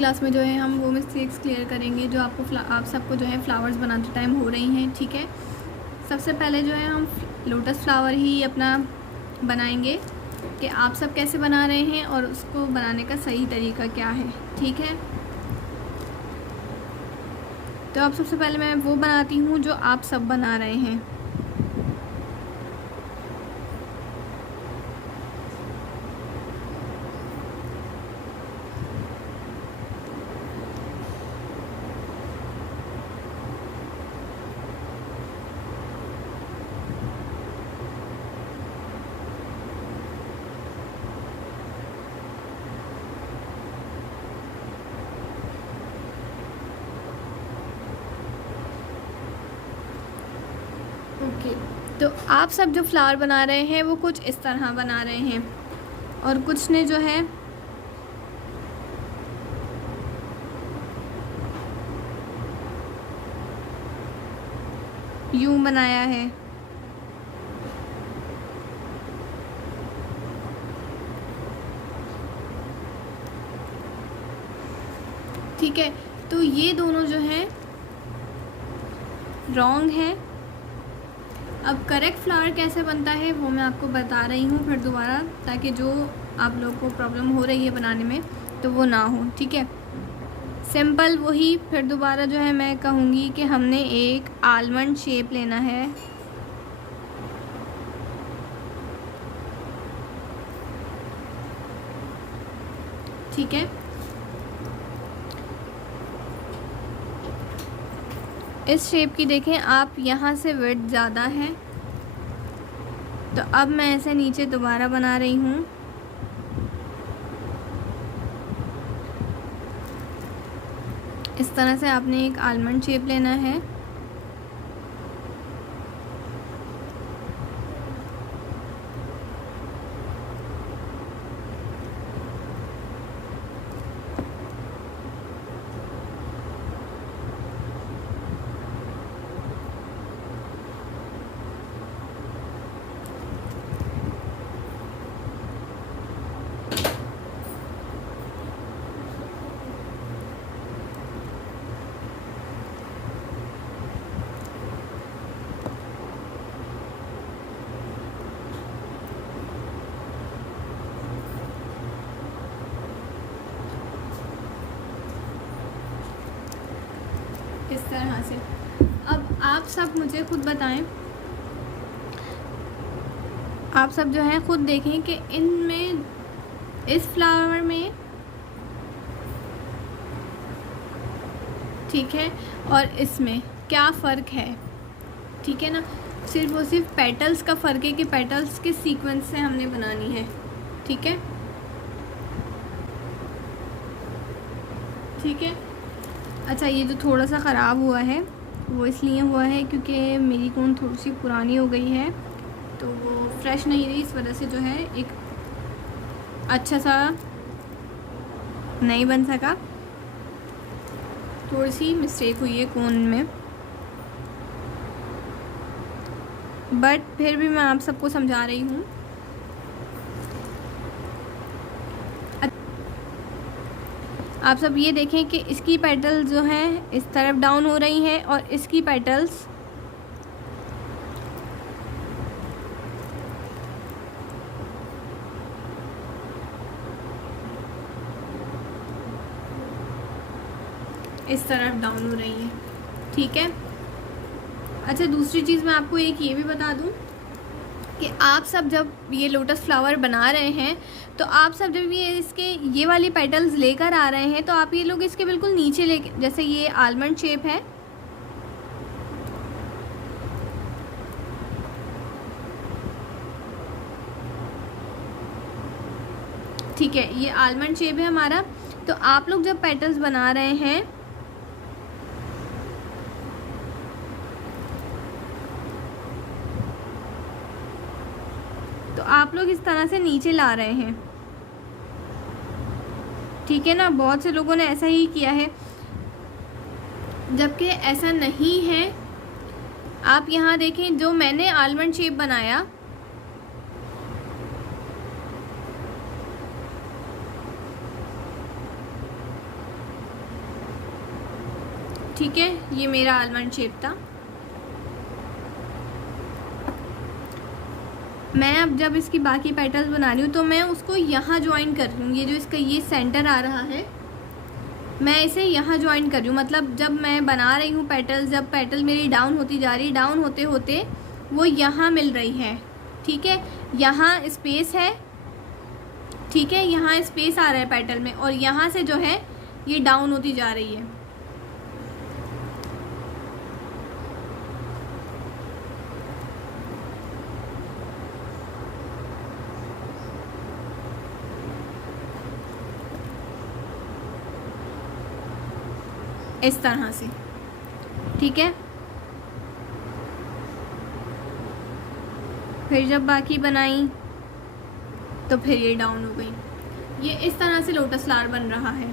Class में जो है हम वो मिस्टेक्स क्लियर करेंगे जो आप सबको जो है फ्लावर्स बनाते टाइम हो रही हैं। ठीक है, सबसे पहले जो है हम लोटस फ्लावर ही अपना बनाएंगे कि आप सब कैसे बना रहे हैं और उसको बनाने का सही तरीका क्या है। ठीक है, तो अब सबसे पहले मैं वो बनाती हूँ जो आप सब बना रहे हैं। ओके, तो आप सब जो फ्लावर बना रहे हैं वो कुछ इस तरह बना रहे हैं और कुछ ने जो है यूं बनाया है। ठीक है, तो ये दोनों जो हैं रॉन्ग है। अब करेक्ट फ्लावर कैसे बनता है वो मैं आपको बता रही हूँ फिर दोबारा, ताकि जो आप लोग को प्रॉब्लम हो रही है बनाने में तो वो ना हो। ठीक है, सिंपल वही फिर दोबारा जो है मैं कहूँगी कि हमने एक आलमंड शेप लेना है। ठीक है, इस शेप की देखें आप, यहाँ से विड्थ ज़्यादा है, तो अब मैं ऐसे नीचे दोबारा बना रही हूँ। इस तरह से आपने एक आलमंड शेप लेना है। इस तरह से अब आप सब मुझे खुद बताएं, आप सब जो है खुद देखें कि इनमें, इस फ्लावर में, ठीक है, और इसमें क्या फ़र्क है। ठीक है ना, सिर्फ और सिर्फ पेटल्स का फ़र्क है कि पेटल्स के सीक्वेंस से हमने बनानी है। ठीक है, ठीक है। अच्छा, ये जो थोड़ा सा ख़राब हुआ है वो इसलिए हुआ है क्योंकि मेरी कोन थोड़ी सी पुरानी हो गई है, तो वो फ्रेश नहीं रही, इस वजह से जो है एक अच्छा सा नहीं बन सका। थोड़ी सी मिस्टेक हुई है कोन में, बट फिर भी मैं आप सबको समझा रही हूँ। आप सब ये देखें कि इसकी पेटल्स जो हैं इस तरफ डाउन हो रही हैं और इसकी पेटल्स इस तरफ डाउन हो रही हैं। ठीक है, अच्छा, दूसरी चीज़ मैं आपको एक ये भी बता दूं कि आप सब जब ये लोटस फ्लावर बना रहे हैं तो आप सब जब ये इसके ये वाली पेटल्स लेकर आ रहे हैं तो आप ये लोग इसके बिल्कुल नीचे लेके, जैसे ये आलमंड शेप है, ठीक है, ये आलमंड शेप है हमारा, तो आप लोग जब पेटल्स बना रहे हैं तो आप लोग इस तरह से नीचे ला रहे हैं। ठीक है ना, बहुत से लोगों ने ऐसा ही किया है, जबकि ऐसा नहीं है। आप यहाँ देखें, जो मैंने आलमंड शेप बनाया ठीक है, ये मेरा आलमंड शेप था। मैं अब जब इसकी बाकी पेटल्स बना रही हूँ तो मैं उसको यहाँ ज्वाइन कर रही हूँ। ये जो इसका ये सेंटर आ रहा है, मैं इसे यहाँ ज्वाइन कर रही हूँ। मतलब जब मैं बना रही हूँ पेटल्स, जब पेटल मेरी डाउन होती जा रही, डाउन होते होते वो यहाँ मिल रही है। ठीक है, यहाँ स्पेस है, ठीक है, यहाँ स्पेस आ रहा है पेटल में, और यहाँ से जो है ये डाउन होती जा रही है। इस तरह से, ठीक है। फिर जब बाकी बनाई तो फिर ये डाउन हो गई। ये इस तरह से लोटस फ्लावर बन रहा है।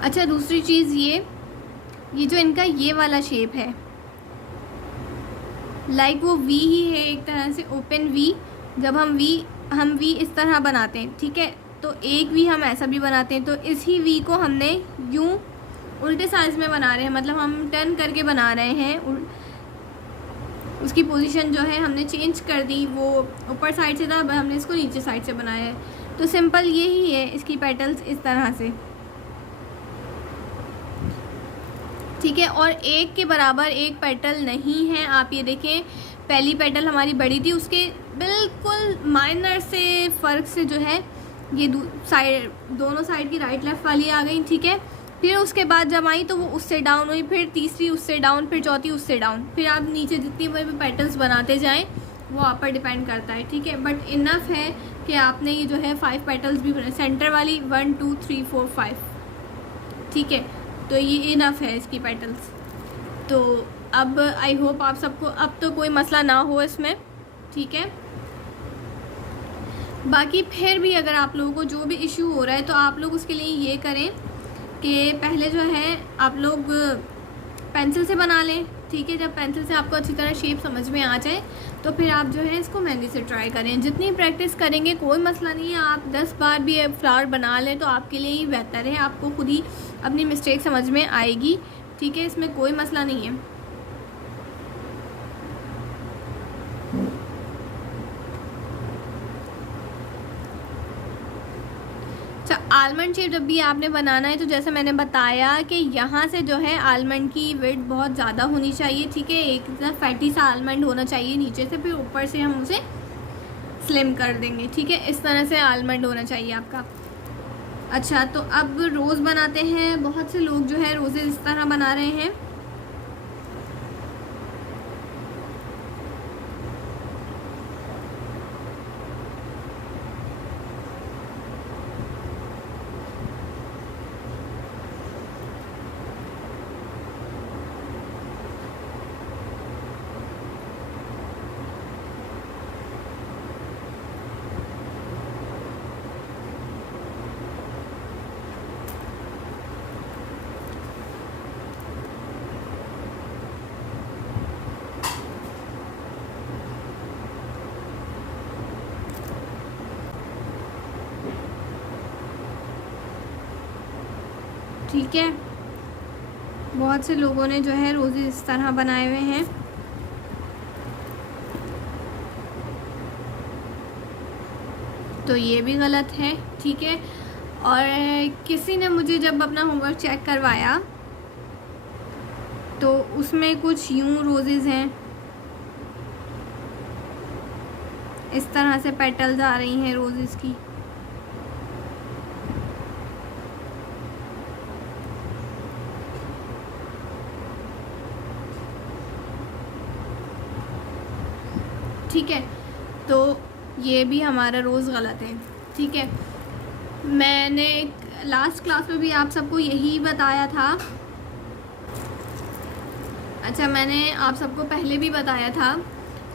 अच्छा, दूसरी चीज़ ये जो इनका ये वाला शेप है, लाइक वो वी ही है एक तरह से, ओपन वी। जब हम वी इस तरह बनाते हैं, ठीक है, तो एक वी हम ऐसा भी बनाते हैं, तो इसी वी को हमने यूं उल्टे साइज में बना रहे हैं। मतलब हम टर्न करके बना रहे हैं, उसकी पोजीशन जो है हमने चेंज कर दी। वो ऊपर साइड से था, हमने इसको नीचे साइड से बनाया है। तो सिंपल ये ही है इसकी पेटल्स, इस तरह से, ठीक है। और एक के बराबर एक पेटल नहीं है। आप ये देखें, पहली पेटल हमारी बड़ी थी, उसके बिल्कुल माइनर से फ़र्क से जो है ये दोनों साइड की राइट लेफ़्ट वाली आ गई, ठीक है। फिर उसके बाद जब आई तो वो उससे डाउन हुई, फिर तीसरी उससे डाउन, फिर चौथी उससे डाउन। फिर आप नीचे जितनी भी पेटल्स बनाते जाएं वो आप पर डिपेंड करता है, ठीक है। बट इनफ है कि आपने ये जो है 5 पेटल्स भी बनाए, सेंटर वाली 1 2 3 4 5, ठीक है। तो ये इनफ है इसकी पेटल्स। तो अब आई होप आप सबको अब तो कोई मसला ना हो इसमें, ठीक है। बाकी फिर भी अगर आप लोगों को जो भी इशू हो रहा है तो आप लोग उसके लिए ये करें कि पहले जो है आप लोग पेंसिल से बना लें, ठीक है। जब पेंसिल से आपको अच्छी तरह शेप समझ में आ जाए तो फिर आप जो है इसको मेहंदी से ट्राई करें। जितनी प्रैक्टिस करेंगे कोई मसला नहीं है, आप 10 बार भी फ्लावर बना लें तो आपके लिए ही बेहतर है। आपको खुद ही अपनी मिस्टेक समझ में आएगी, ठीक है, इसमें कोई मसला नहीं है। अच्छा, आलमंड शेप जब भी आपने बनाना है तो जैसे मैंने बताया कि यहाँ से जो है आलमंड की विड्थ बहुत ज़्यादा होनी चाहिए, ठीक है। एक फैटी सा आलमंड होना चाहिए नीचे से, फिर ऊपर से हम उसे स्लिम कर देंगे, ठीक है। इस तरह से आलमंड होना चाहिए आपका। अच्छा, तो अब रोज़ बनाते हैं। बहुत से लोग जो है रोज़ेज इस तरह बना रहे हैं। ठीक है, बहुत से लोगों ने जो है रोज़ेज इस तरह बनाए हुए हैं। तो ये भी गलत है, ठीक है। और किसी ने मुझे जब अपना होमवर्क चेक करवाया तो उसमें कुछ यूं रोज़ेज हैं, इस तरह से पेटल्स आ रही हैं रोज़ेज की। ठीक है, तो ये भी हमारा रोज़ गलत है, ठीक है। मैंने लास्ट क्लास में भी आप सबको यही बताया था। अच्छा, मैंने आप सबको पहले भी बताया था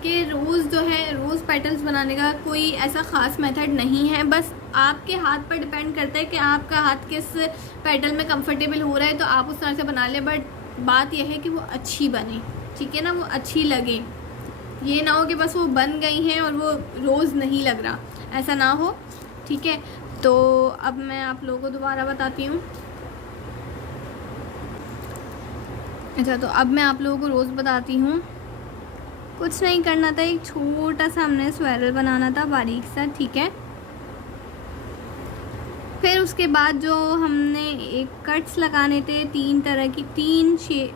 कि रोज़ जो है रोज़ पेटल्स बनाने का कोई ऐसा ख़ास मेथड नहीं है। बस आपके हाथ पर डिपेंड करता है कि आपका हाथ किस पेटल में कंफर्टेबल हो रहा है, तो आप उस तरह से बना लें। बट बात यह है कि वो अच्छी बने, ठीक है ना, वो अच्छी लगे। ये ना हो कि बस वो बन गई हैं और वो रोज़ नहीं लग रहा, ऐसा ना हो, ठीक है। तो अब मैं आप लोगों को दोबारा बताती हूँ। अच्छा, तो अब मैं आप लोगों को रोज़ बताती हूँ। कुछ नहीं करना था, एक छोटा सा हमने स्वेरल बनाना था बारीक सा, ठीक है। फिर उसके बाद जो हमने एक कट्स लगाने थे, 3 तरह की 3 शेप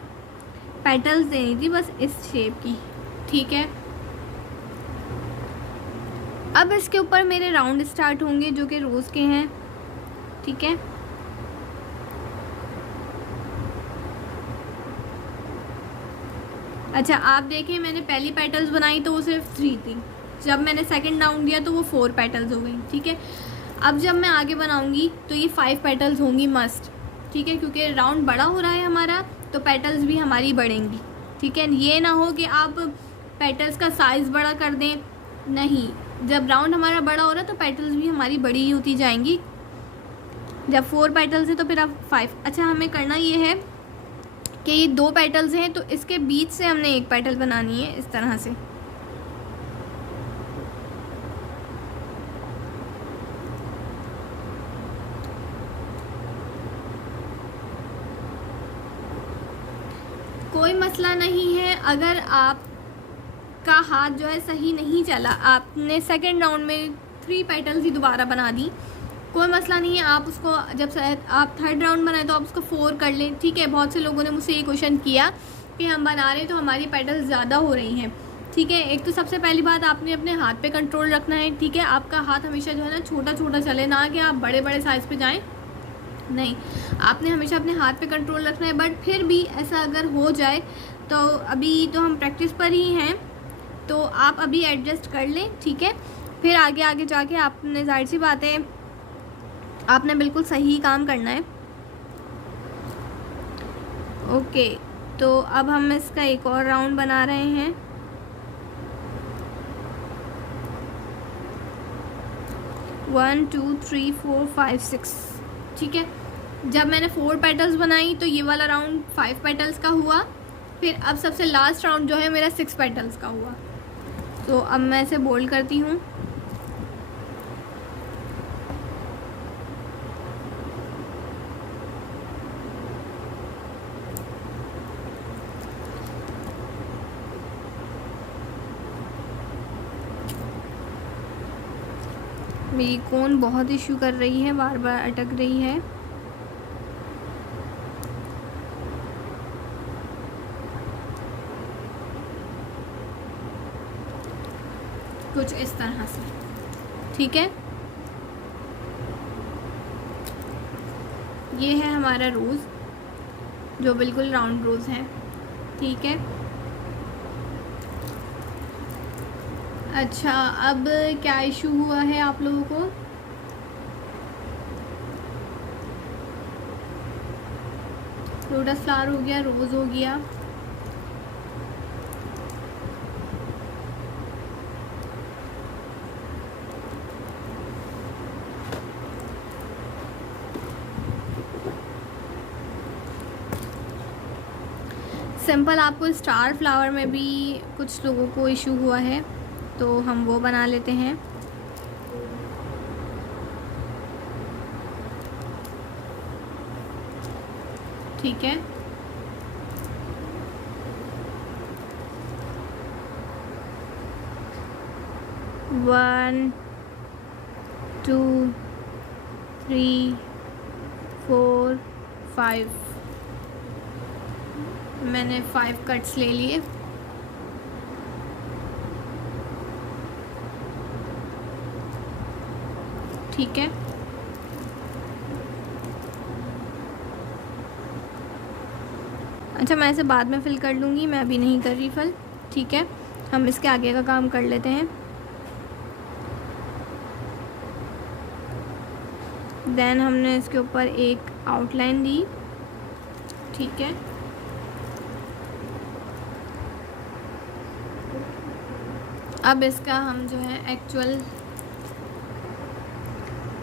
पेटल्स देनी थी, बस इस शेप की, ठीक है। अब इसके ऊपर मेरे राउंड स्टार्ट होंगे जो कि रोज़ के हैं, ठीक है। अच्छा, आप देखें मैंने पहली पेटल्स बनाई तो वो सिर्फ 3 थी, जब मैंने सेकंड राउंड दिया तो वो 4 पेटल्स हो गई, ठीक है। अब जब मैं आगे बनाऊंगी तो ये 5 पेटल्स होंगी मस्ट, ठीक है, क्योंकि राउंड बड़ा हो रहा है हमारा तो पेटल्स भी हमारी बढ़ेंगी, ठीक है। ये ना हो कि आप पेटल्स का साइज़ बड़ा कर दें, नहीं, जब राउंड हमारा बड़ा हो रहा है तो पेटल्स भी हमारी बड़ी ही होती जाएंगी। जब 4 पेटल्स है तो फिर अब 5। अच्छा, हमें करना ये है कि ये 2 पेटल्स हैं तो इसके बीच से हमने एक पेटल बनानी है इस तरह से, कोई मसला नहीं है। अगर आपका हाथ जो है सही नहीं चला, आपने सेकंड राउंड में 3 पेटल्स ही दोबारा बना दी, कोई मसला नहीं है। आप उसको जब आप थर्ड राउंड बनाए तो आप उसको 4 कर लें, ठीक है। बहुत से लोगों ने मुझसे ये क्वेश्चन किया कि हम बना रहे हैं तो हमारी पेटल्स ज़्यादा हो रही हैं, ठीक है। एक तो सबसे पहली बात, आपने अपने हाथ पे कंट्रोल रखना है, ठीक है। आपका हाथ हमेशा जो है ना छोटा छोटा चले, ना कि आप बड़े बड़े साइज़ पे जाएं, नहीं, आपने हमेशा अपने हाथ पे कंट्रोल रखना है। बट फिर भी ऐसा अगर हो जाए तो अभी तो हम प्रैक्टिस पर ही हैं, तो आप अभी एडजस्ट कर लें, ठीक है। फिर आगे आगे जाके आपने, जाहिर सी बात है, आपने बिल्कुल सही काम करना है। ओके, तो अब हम इसका एक और राउंड बना रहे हैं। वन, 2, 3, 4, 5, 6, ठीक है। जब मैंने 4 पेटल्स बनाई तो ये वाला राउंड 5 पेटल्स का हुआ। फिर अब सबसे लास्ट राउंड जो है मेरा 6 पेटल्स का हुआ। तो अब मैं इसे बोल्ड करती हूँ। मेरी कोन बहुत इशू कर रही है, बार बार अटक रही है। कुछ इस तरह से, ठीक है। ये है हमारा रोज़ जो बिल्कुल राउंड रोज़ है, ठीक है। अच्छा, अब क्या इशू हुआ है आप लोगों को? लोटस फ्लावर हो गया, रोज़ हो गया, सिंपल। आपको स्टार फ्लावर में भी कुछ लोगों को इशू हुआ है तो हम वो बना लेते हैं। ठीक है, वन, 2, 3, 4, 5, मैंने 5 कट्स ले लिए। ठीक है, अच्छा मैं इसे बाद में फिल कर लूँगी, मैं अभी नहीं कर रही फिल। ठीक है, हम इसके आगे का काम कर लेते हैं। देन हमने इसके ऊपर एक आउटलाइन दी। ठीक है, अब इसका हम जो है एक्चुअल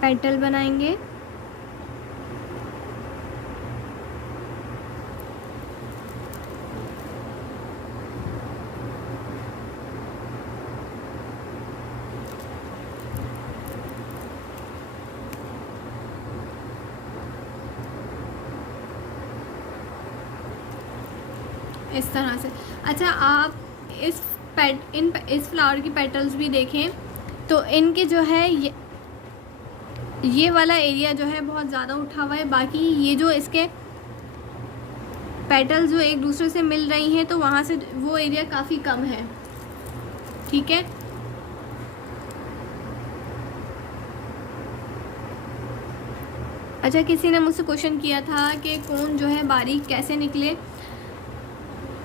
पेटल बनाएंगे। इस तरह से। अच्छा, आप इस फ्लावर की पेटल्स भी देखें तो इनके जो है ये वाला एरिया जो है बहुत ज़्यादा उठा हुआ है, बाकी ये जो इसके पेटल्स जो एक दूसरे से मिल रही हैं तो वहाँ से वो एरिया काफ़ी कम है, ठीक है। अच्छा, किसी ने मुझसे क्वेश्चन किया था कि कोन जो है बारीक कैसे निकले।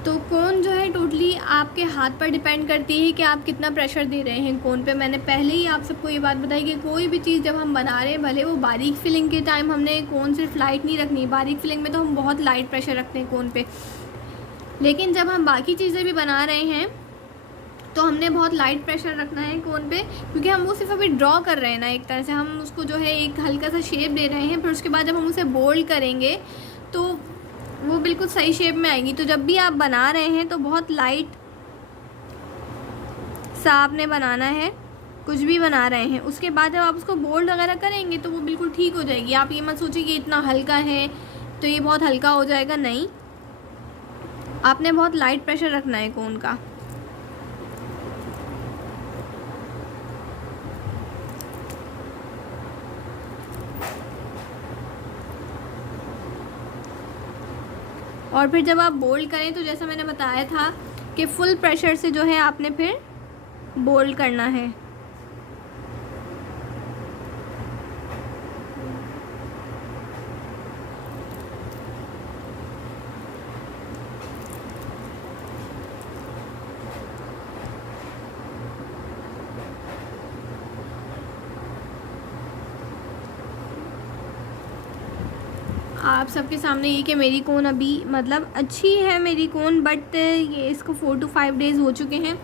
तो कोन जो है टोटली आपके हाथ पर डिपेंड करती है कि आप कितना प्रेशर दे रहे हैं कोन पे। मैंने पहले ही आप सबको ये बात बताई कि कोई भी चीज़ जब हम बना रहे हैं, भले वो बारीक फिलिंग के टाइम हमने कोन सिर्फ लाइट नहीं रखनी, बारीक फिलिंग में तो हम बहुत लाइट प्रेशर रखते हैं कोन पे, लेकिन जब हम बाकी चीज़ें भी बना रहे हैं तो हमने बहुत लाइट प्रेशर रखना है कोन पे, क्योंकि हम वो सिर्फ अभी ड्रॉ कर रहे हैं ना, एक तरह से हम उसको जो है एक हल्का सा शेप दे रहे हैं। फिर उसके बाद जब हम उसे बोल्ड करेंगे तो वो बिल्कुल सही शेप में आएगी। तो जब भी आप बना रहे हैं तो बहुत लाइट सा आपने बनाना है, कुछ भी बना रहे हैं। उसके बाद जब आप उसको बोल्ड वगैरह करेंगे तो वो बिल्कुल ठीक हो जाएगी। आप ये मत सोचिए कि इतना हल्का है तो ये बहुत हल्का हो जाएगा, नहीं, आपने बहुत लाइट प्रेशर रखना है कोन का। और फिर जब आप बोल्ड करें तो जैसा मैंने बताया था कि फुल प्रेशर से जो है आपने फिर बोल्ड करना है। आप सबके सामने ये कि मेरी कोन अभी मतलब अच्छी है मेरी कोन, बट ये इसको 4 to 5 डेज़ हो चुके हैं,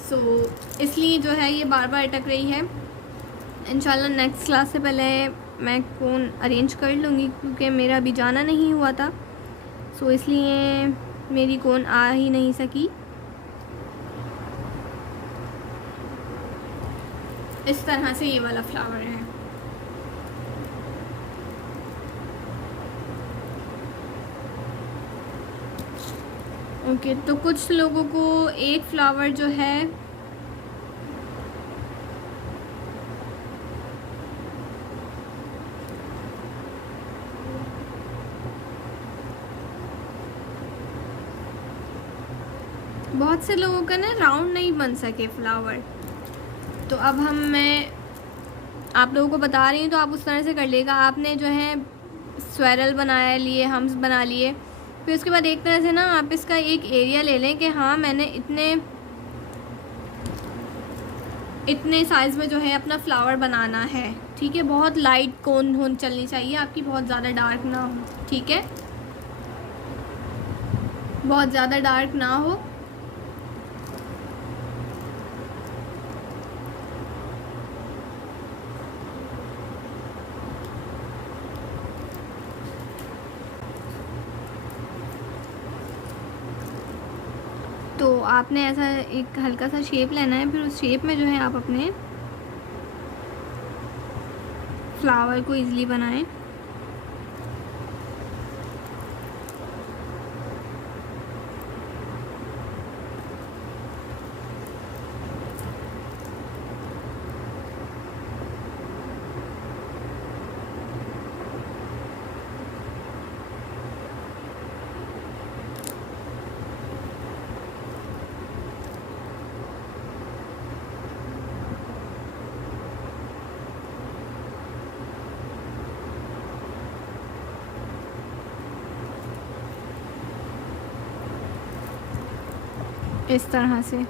सो इसलिए जो है ये बार बार अटक रही है। इंशाल्लाह नेक्स्ट क्लास से पहले मैं कोन अरेंज कर लूँगी, क्योंकि मेरा अभी जाना नहीं हुआ था, सो इसलिए मेरी कोन आ ही नहीं सकी। इस तरह से ये वाला फ्लावर है। ओके, तो कुछ लोगों को एक फ्लावर जो है बहुत से लोगों का ना राउंड नहीं बन सके फ्लावर, तो अब मैं आप लोगों को बता रही हूँ तो आप उस तरह से कर लेगा। आपने जो है स्वेरल बनाया लिए, हम्स बना लिए, फिर उसके बाद एक तरह से ना आप इसका एक एरिया ले लें कि हाँ मैंने इतने साइज़ में जो है अपना फ्लावर बनाना है, ठीक है। बहुत लाइट कोन चलनी चाहिए आपकी, बहुत ज़्यादा डार्क ना हो, ठीक है, बहुत ज़्यादा डार्क ना हो। तो आपने ऐसा एक हल्का सा शेप लेना है, फिर उस शेप में जो है आप अपने फ्लावर को इजीली बनाएं। इस तरह से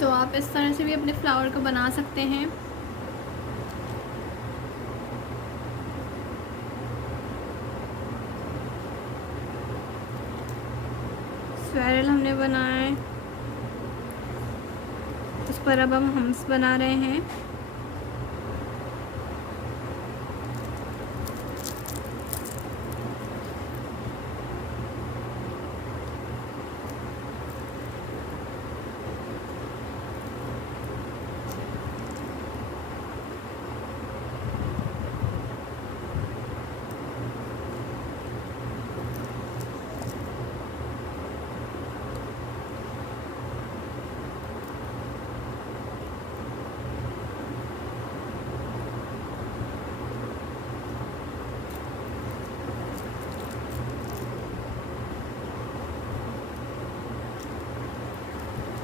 तो आप इस तरह से भी अपने फ्लावर को बना सकते हैं। स्क्वायरल हमने बनाया है, उस पर अब हम हम्स बना रहे हैं।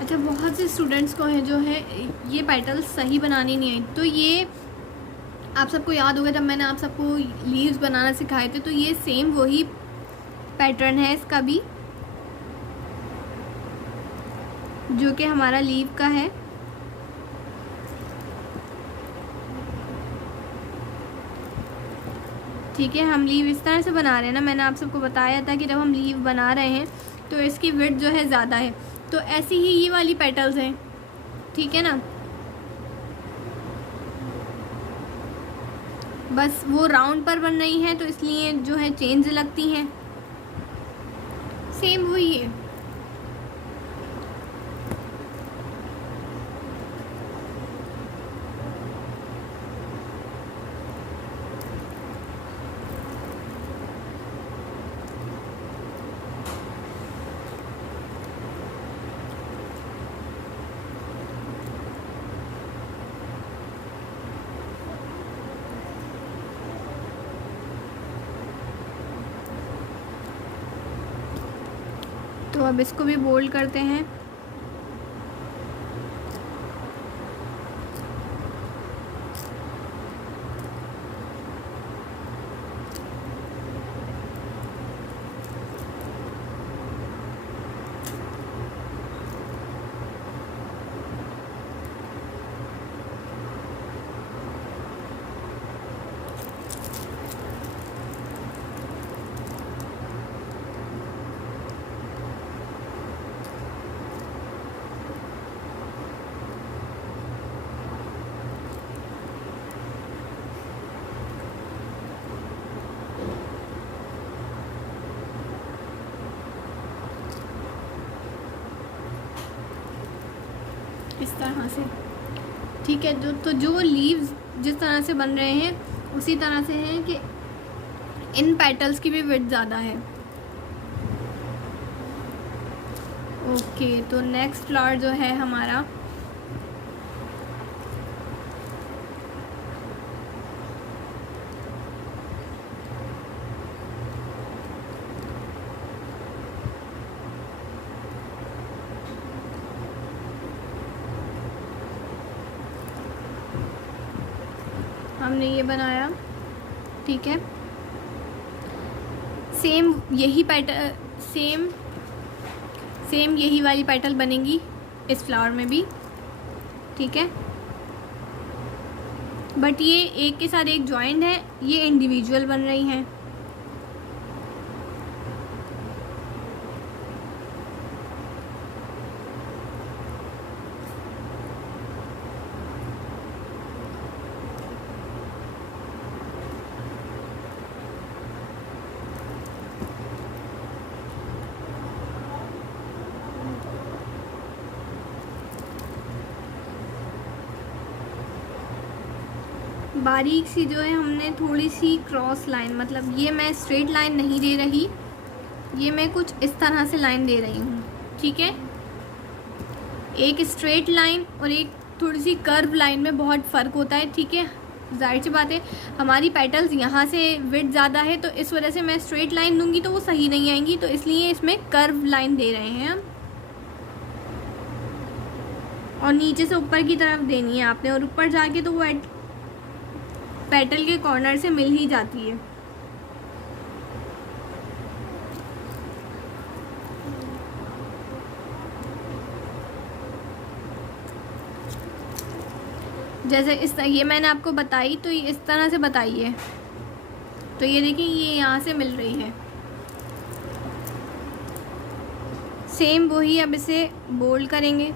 अच्छा, बहुत से स्टूडेंट्स को है जो है ये पेटल्स सही बनानी नहीं आई, तो ये आप सबको याद होगा जब मैंने आप सबको लीव्स बनाना सिखाए थे, तो ये सेम वही पैटर्न है इसका भी, जो कि हमारा लीव का है। ठीक है, हम लीव इस तरह से बना रहे हैं ना, मैंने आप सबको बताया था कि जब हम लीव बना रहे हैं तो इसकी विड्थ जो है ज़्यादा है, तो ऐसी ही ये वाली पेटल्स हैं, ठीक है ना। बस वो राउंड पर बन रही हैं तो इसलिए जो है चेंज लगती हैं, सेम वही है। तो अब इसको भी बोल्ड करते हैं। इस तरह से, ठीक है। जो लीव्स जिस तरह से बन रहे हैं उसी तरह से हैं कि इन पेटल्स की भी विड्थ ज़्यादा है। ओके, तो नेक्स्ट फ्लावर जो है हमारा हमने ये बनाया, ठीक है। सेम यही पेटल सेम यही वाली पेटल बनेंगी इस फ्लावर में भी, ठीक है। बट ये एक के साथ एक जॉइंट है, ये इंडिविजुअल बन रही हैं। बारीक सी जो है हमने थोड़ी सी क्रॉस लाइन, मतलब ये मैं स्ट्रेट लाइन नहीं दे रही, ये मैं कुछ इस तरह से लाइन दे रही हूँ, ठीक है। एक स्ट्रेट लाइन और एक थोड़ी सी कर्व लाइन में बहुत फ़र्क होता है, ठीक है। जाहिर सी बात है हमारी पेटल्स यहाँ से विड्थ ज़्यादा है, तो इस वजह से मैं स्ट्रेट लाइन दूंगी तो वो सही नहीं आएंगी, तो इसलिए इसमें कर्व लाइन दे रहे हैं हम। और नीचे से ऊपर की तरफ देनी है आपने, और ऊपर जाके तो वो पेटल के कॉर्नर से मिल ही जाती है। जैसे ये मैंने आपको बताई, तो ये इस तरह से बताई है, तो ये देखिए ये यहाँ से मिल रही है, सेम वही अब इसे बोल्ड करेंगे।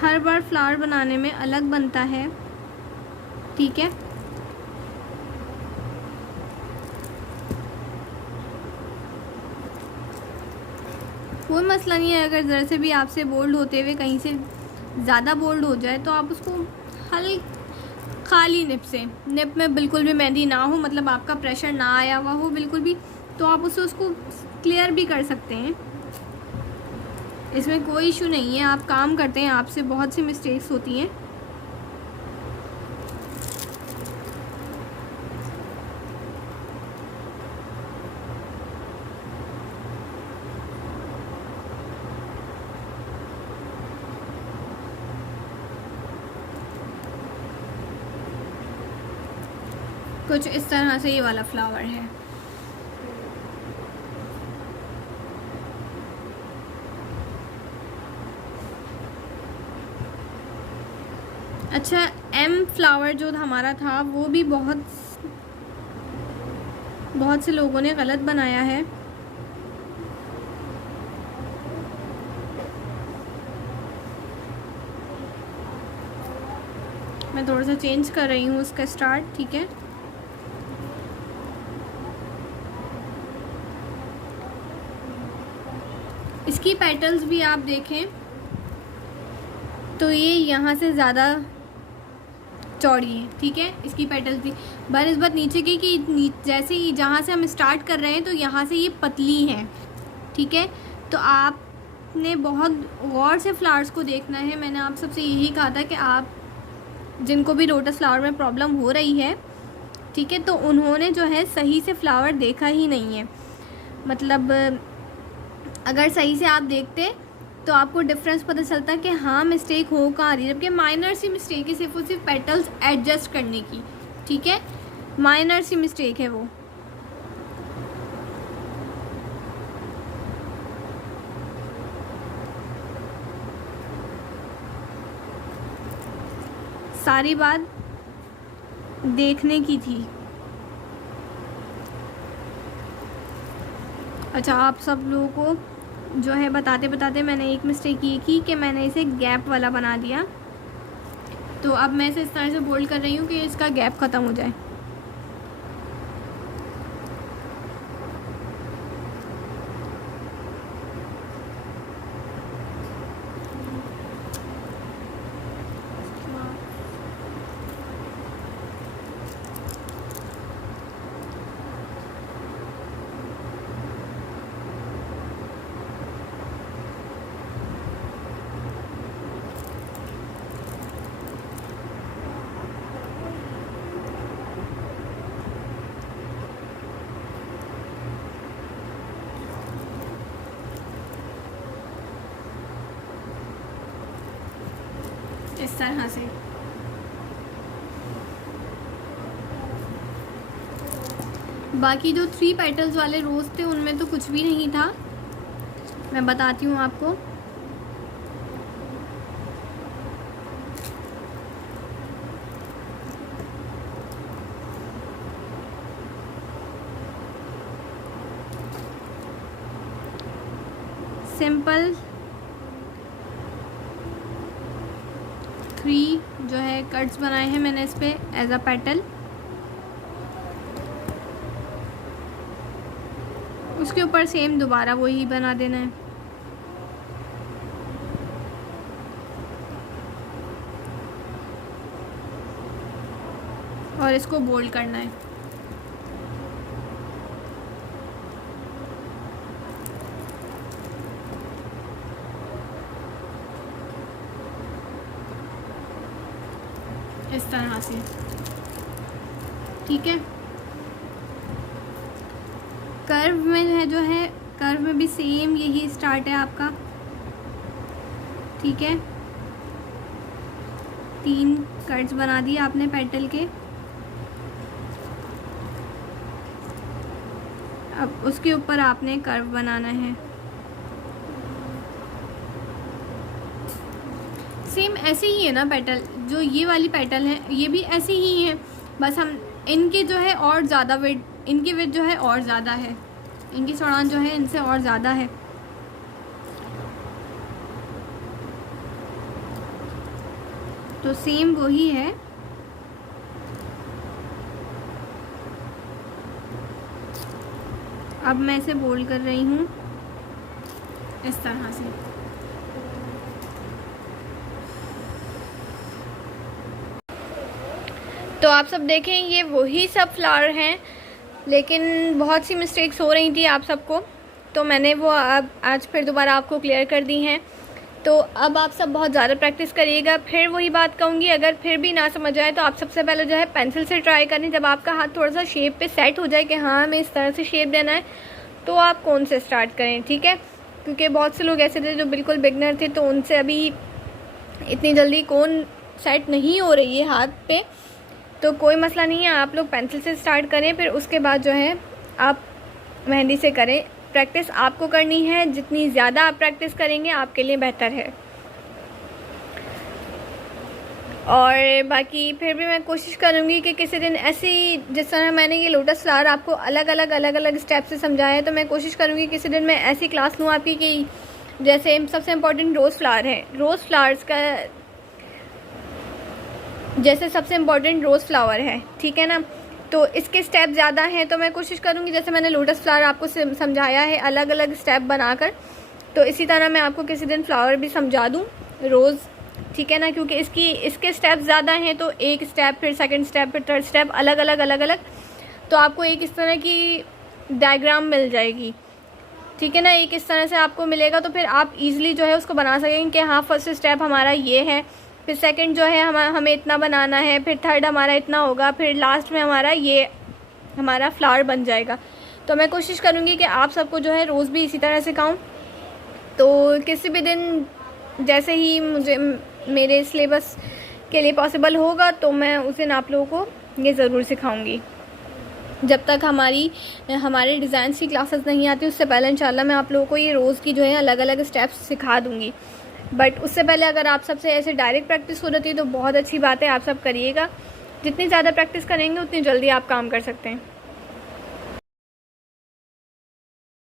हर बार फ्लावर बनाने में अलग बनता है, ठीक है। कोई मसला नहीं है, अगर ज़रा से भी आपसे बोल्ड होते हुए कहीं से ज़्यादा बोल्ड हो जाए तो आप उसको खाली निप से, निप में बिल्कुल भी मेहंदी ना हो, मतलब आपका प्रेशर ना आया हुआ हो बिल्कुल भी, तो आप उसको क्लियर भी कर सकते हैं। इसमें कोई इशू नहीं है, आप काम करते हैं, आपसे बहुत सी मिस्टेक्स होती हैं। कुछ इस तरह से ये वाला फ्लावर है। अच्छा, एम फ्लावर जो हमारा था वो भी बहुत से लोगों ने गलत बनाया है। मैं थोड़ा सा चेंज कर रही हूँ उसका स्टार्ट, ठीक है। इसकी पेटल्स भी आप देखें तो ये यहाँ से ज़्यादा चौड़ी है, ठीक है। इसकी पेटल्स भी बनस्बत नीचे की कि जैसे ही जहाँ से हम स्टार्ट कर रहे हैं तो यहाँ से ये पतली है, ठीक है। तो आपने बहुत गौर से फ्लावर्स को देखना है। मैंने आप सबसे यही कहा था कि आप जिनको भी लोटस फ्लावर में प्रॉब्लम हो रही है, ठीक है, तो उन्होंने जो है सही से फ्लावर देखा ही नहीं है। मतलब अगर सही से आप देखते तो आपको डिफरेंस पता चलता कि हाँ मिस्टेक हो कहाँ रही है, जबकि माइनर सी मिस्टेक है सिर्फ और सिर्फ पेटल्स एडजस्ट करने की, ठीक है। माइनर सी मिस्टेक है वो। सारी बात देखने की थी। अच्छा, आप सब लोगों को जो है बताते बताते मैंने एक मिस्टेक ये की कि मैंने इसे गैप वाला बना दिया। तो अब मैं इसे इस तरह से बोल्ड कर रही हूँ कि इसका गैप ख़त्म हो जाए। इस तरह से बाकी जो 3 पेटल्स वाले रोज़ थे उनमें तो कुछ भी नहीं था। मैं बताती हूँ आपको। सिंपल 3 जो है कट्स बनाए हैं मैंने इस पे एज अ पेटल। उसके ऊपर सेम दोबारा वही बना देना है। और इसको बोल्ड करना है। इस तरह से, ठीक है। कर्व में है जो है, कर्व में भी सेम यही स्टार्ट है आपका, ठीक है। 3 कट्स बना दिए आपने पेटल के। अब उसके ऊपर आपने कर्व बनाना है। सेम ऐसे ही है ना पेटल, जो ये वाली पेटल है ये भी ऐसे ही है, बस हम इनके जो है और ज़्यादा वेट, इनकी वेट जो है और ज़्यादा है, इनकी चौड़ान जो है इनसे और ज़्यादा है। तो सेम वही है। अब मैं इसे बोल कर रही हूँ इस तरह से। तो आप सब देखें ये वही सब फ्लावर हैं, लेकिन बहुत सी मिस्टेक्स हो रही थी आप सबको, तो मैंने वो अब आज फिर दोबारा आपको क्लियर कर दी हैं। तो अब आप सब बहुत ज़्यादा प्रैक्टिस करिएगा। फिर वही बात कहूँगी, अगर फिर भी ना समझ आए तो आप सबसे पहले जो है पेंसिल से ट्राई करें। जब आपका हाथ थोड़ा सा शेप पे सेट हो जाए कि हाँ हमें इस तरह से शेप देना है, तो आप कौन से स्टार्ट करें, ठीक है। क्योंकि बहुत से लोग ऐसे थे जो बिल्कुल बिगनर थे, तो उनसे अभी इतनी जल्दी कौन सेट नहीं हो रही है हाथ पे। तो कोई मसला नहीं है, आप लोग पेंसिल से स्टार्ट करें, फिर उसके बाद जो है आप मेहंदी से करें। प्रैक्टिस आपको करनी है, जितनी ज़्यादा आप प्रैक्टिस करेंगे आपके लिए बेहतर है। और बाकी फिर भी मैं कोशिश करूँगी कि किसी दिन ऐसी, जिस तरह मैंने ये लोटस फ्लावर आपको अलग अलग स्टेप से समझाया है, तो मैं कोशिश करूँगी किसी दिन मैं ऐसी क्लास लूँ आपकी कि जैसे सबसे इम्पोर्टेंट रोज़ फ्लावर है, रोज़ फ्लावर्स का जैसे सबसे इम्पोर्टेंट रोज़ फ्लावर है, ठीक है ना। तो इसके स्टेप ज़्यादा हैं, तो मैं कोशिश करूँगी जैसे मैंने लोटस फ्लावर आपको समझाया है अलग अलग स्टेप बनाकर, तो इसी तरह मैं आपको किसी दिन फ्लावर भी समझा दूँ रोज़, ठीक है ना। क्योंकि इसके स्टेप ज़्यादा हैं, तो एक स्टेप, फिर सेकंड स्टेप, फिर थर्ड स्टेप, अलग अलग, तो आपको एक इस तरह की डायग्राम मिल जाएगी, ठीक है ना। एक इस तरह से आपको मिलेगा, तो फिर आप इजीली जो है उसको बना सकेंगे कि हाँ फर्स्ट स्टेप हमारा ये है, फिर सेकंड जो है हमें इतना बनाना है, फिर थर्ड हमारा इतना होगा, फिर लास्ट में हमारा फ्लावर बन जाएगा। तो मैं कोशिश करूँगी कि आप सबको जो है रोज़ भी इसी तरह सिखाऊं। तो किसी भी दिन जैसे ही मुझे मेरे सिलेबस के लिए पॉसिबल होगा, तो मैं उस दिन आप लोगों को ये ज़रूर सिखाऊंगी। जब तक हमारे डिज़ाइंस की क्लासेस नहीं आती, उससे पहले इंशाल्लाह मैं आप लोगों को ये रोज़ की जो है अलग अलग स्टेप्स सिखा दूँगी। बट उससे पहले अगर आप सबसे ऐसे डायरेक्ट प्रैक्टिस हो जाती है तो बहुत अच्छी बात है, आप सब करिएगा। जितनी ज़्यादा प्रैक्टिस करेंगे उतनी जल्दी आप काम कर सकते हैं।